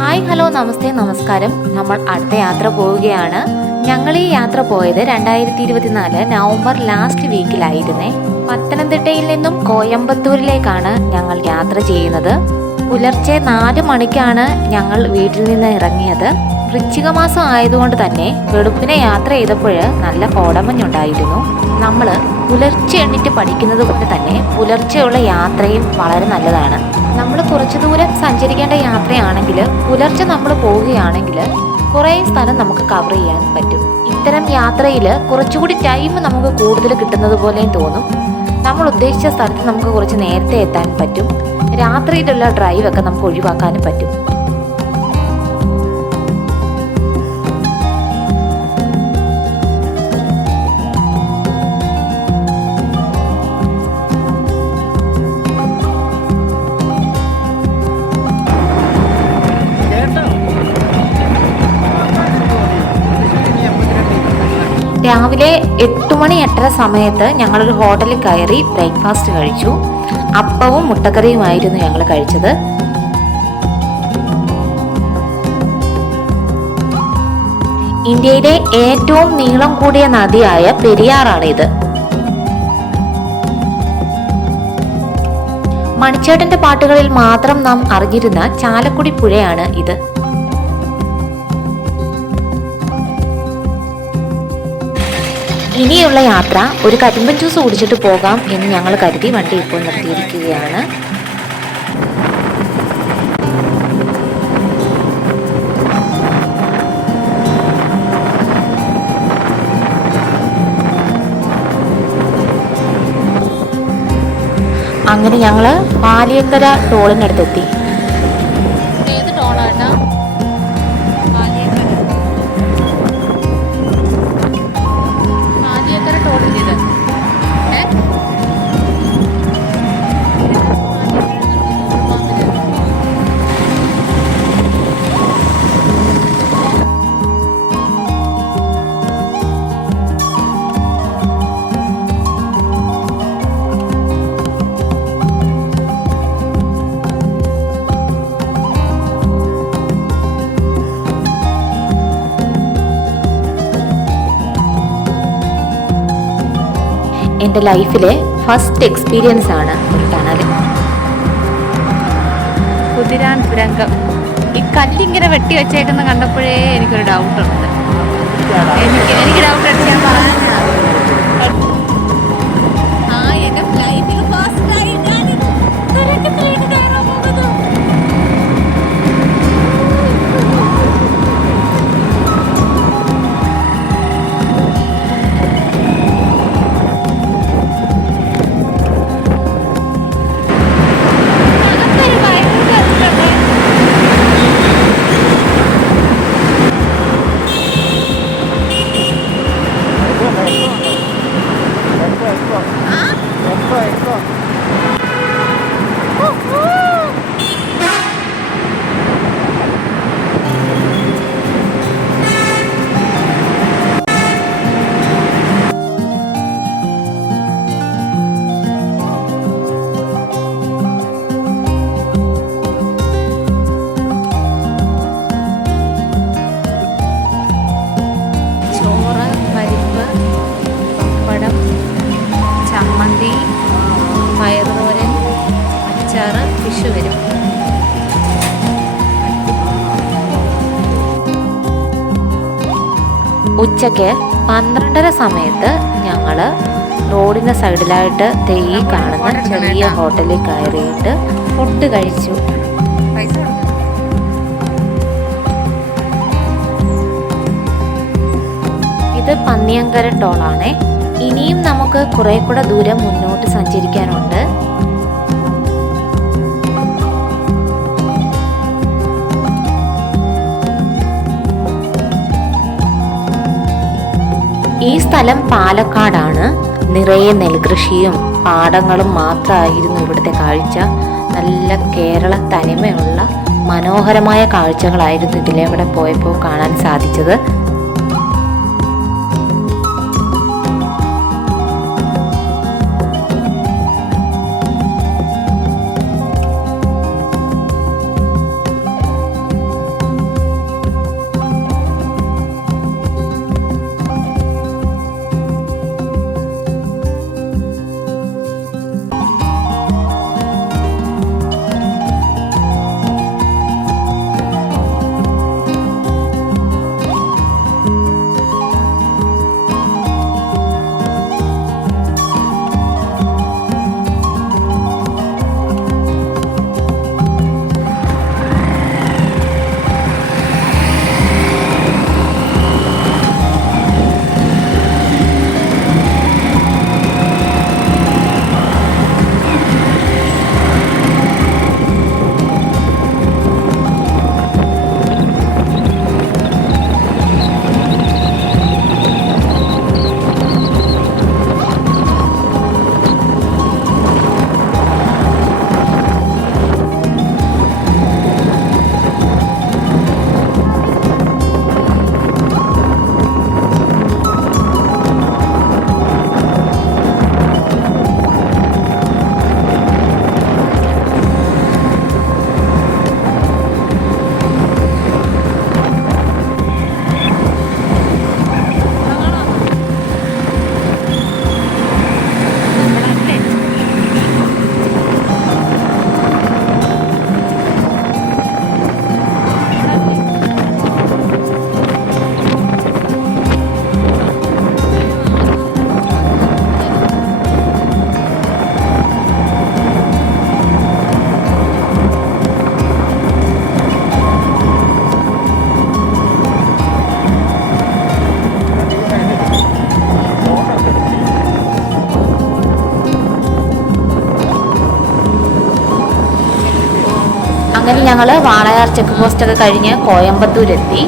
Hi hello നമസ്തേ നമസ്കാരം. നമ്മൾ അടുത്ത യാത്ര പോവുകയാണ്. ഞങ്ങൾ ഈ യാത്ര പോയത് 2024 നവംബർ ലാസ്റ്റ് വീക്കിലായിരുന്നേ. പത്തനംതിട്ടയിൽ നിന്നും കോയമ്പത്തൂരിലേക്കാണ് ഞങ്ങൾ യാത്ര ചെയ്യുന്നത്. പുലർച്ചെ 4 മണിക്കാണ് ഞങ്ങൾ വീട്ടിൽ നിന്ന് ഇറങ്ങിയത്. വൃശ്ചിക മാസം ആയതുകൊണ്ട് തന്നെ വെളുപ്പിനെ യാത്ര ചെയ്തപ്പോൾ നല്ല കോടമഞ്ഞുണ്ടായിരുന്നു. നമ്മൾ പുലർച്ചെ എണ്ണിട്ട് പഠിക്കുന്നത് പോലെ തന്നെ പുലർച്ചെയുള്ള യാത്രയും വളരെ നല്ലതാണ്. നമ്മൾ കുറച്ചു ദൂരം സഞ്ചരിക്കേണ്ട യാത്രയാണെങ്കിൽ പുലർച്ചെ നമ്മൾ പോവുകയാണെങ്കിൽ കുറേ സ്ഥലം നമുക്ക് കവർ ചെയ്യാൻ പറ്റും. ഇത്തരം യാത്രയിൽ കുറച്ചുകൂടി ടൈം നമുക്ക് കൂടുതൽ കിട്ടുന്നത് പോലെയും തോന്നും. നമ്മൾ ഉദ്ദേശിച്ച സ്ഥലത്ത് നമുക്ക് കുറച്ച് നേരത്തെ എത്താൻ പറ്റും. രാത്രിയിലുള്ള ഡ്രൈവൊക്കെ നമുക്ക് ഒഴിവാക്കാനും പറ്റും. രാവിലെ 8 മണി 8:30 സമയത്ത് ഞങ്ങളൊരു ഹോട്ടലിൽ കയറി ബ്രേക്ക്ഫാസ്റ്റ് കഴിച്ചു. അപ്പവും മുട്ടക്കറിയുമായിരുന്നു ഞങ്ങൾ കഴിച്ചത്. ഇന്ത്യയിലെ ഏറ്റവും നീളം കൂടിയ നദിയായ പെരിയാറാണിത്. മണിച്ചേട്ടന്റെ പാട്ടുകളിൽ മാത്രം നാം അറിഞ്ഞിരുന്ന ചാലക്കുടി പുഴയാണ് ഇത്. ഇനിയുള്ള യാത്ര ഒരു കരിമ്പൻ ജ്യൂസ് കുടിച്ചിട്ട് പോകാം എന്ന് ഞങ്ങൾ കരുതി വണ്ടി ഇപ്പോൾ നിർത്തിയിരിക്കുകയാണ്. അങ്ങനെ ഞങ്ങൾ പാലിയക്കര ടോളിനടുത്തെത്തി. ഏത് ടോളാണ്? എൻ്റെ ലൈഫിലെ ഫസ്റ്റ് എക്സ്പീരിയൻസ് ആണ് ഒരു ടണൽ. കുതിരാൻ തുരങ്കം. ഈ കല്ലിങ്ങനെ വെട്ടി വെച്ചേക്കുന്ന കണ്ടപ്പോഴേ എനിക്കൊരു ഡൗട്ടുണ്ട്. എനിക്ക് ഡൗട്ട് അടിച്ചാൽ പറയാനാണ്. എൻ്റെ ലൈഫിൽ ഫസ്റ്റ് ആയിട്ടാണ് തുരങ്കത്തിലേക്ക് കയറാൻ പോകുന്നത്. പയറുതോരൻ, അച്ചാറ്, ഫിഷ് വരും. ഉച്ചയ്ക്ക് 12:30 സമയത്ത് ഞങ്ങൾ റോഡിൻ്റെ സൈഡിലായിട്ട് ഈ കാണുന്ന ചെറിയ ഹോട്ടലിൽ കയറിയിട്ട് ഫുഡ് കഴിച്ചു. ഇത് പന്നിയങ്കര ടോളാണേ. ഇനിയും നമുക്ക് കുറെ കൂടെ ദൂരം മുന്നോട്ട് സഞ്ചരിക്കാനുണ്ട്. ഈ സ്ഥലം പാലക്കാടാണ്. നിറയെ നെൽകൃഷിയും പാടങ്ങളും മാത്രമായിരുന്നു ഇവിടുത്തെ കാഴ്ച. നല്ല കേരള തനിമയുള്ള മനോഹരമായ കാഴ്ചകളായിരുന്നു ഇതിലൂടെ പോയപ്പോൾ കാണാൻ സാധിച്ചത്. ഞങ്ങൾ വാളയാർ ചെക്ക് പോസ്റ്റ് ഒക്കെ കഴിഞ്ഞ് കോയമ്പത്തൂർ എത്തി.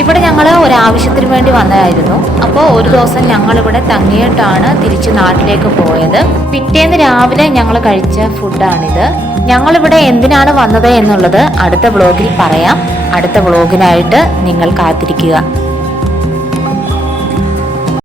ഇവിടെ ഞങ്ങൾ ഒരാവശ്യത്തിന് വേണ്ടി വന്നതായിരുന്നു. അപ്പോൾ ഒരു ദിവസം ഞങ്ങളിവിടെ തങ്ങിയിട്ടാണ് തിരിച്ച് നാട്ടിലേക്ക് പോയത്. പിറ്റേന്ന് രാവിലെ ഞങ്ങൾ കഴിച്ച ഫുഡാണിത്. ഞങ്ങളിവിടെ എന്തിനാണ് വന്നത് എന്നുള്ളത് അടുത്ത വ്ളോഗിൽ പറയാം. അടുത്ത വ്ളോഗിനായിട്ട് നിങ്ങൾ കാത്തിരിക്കുക.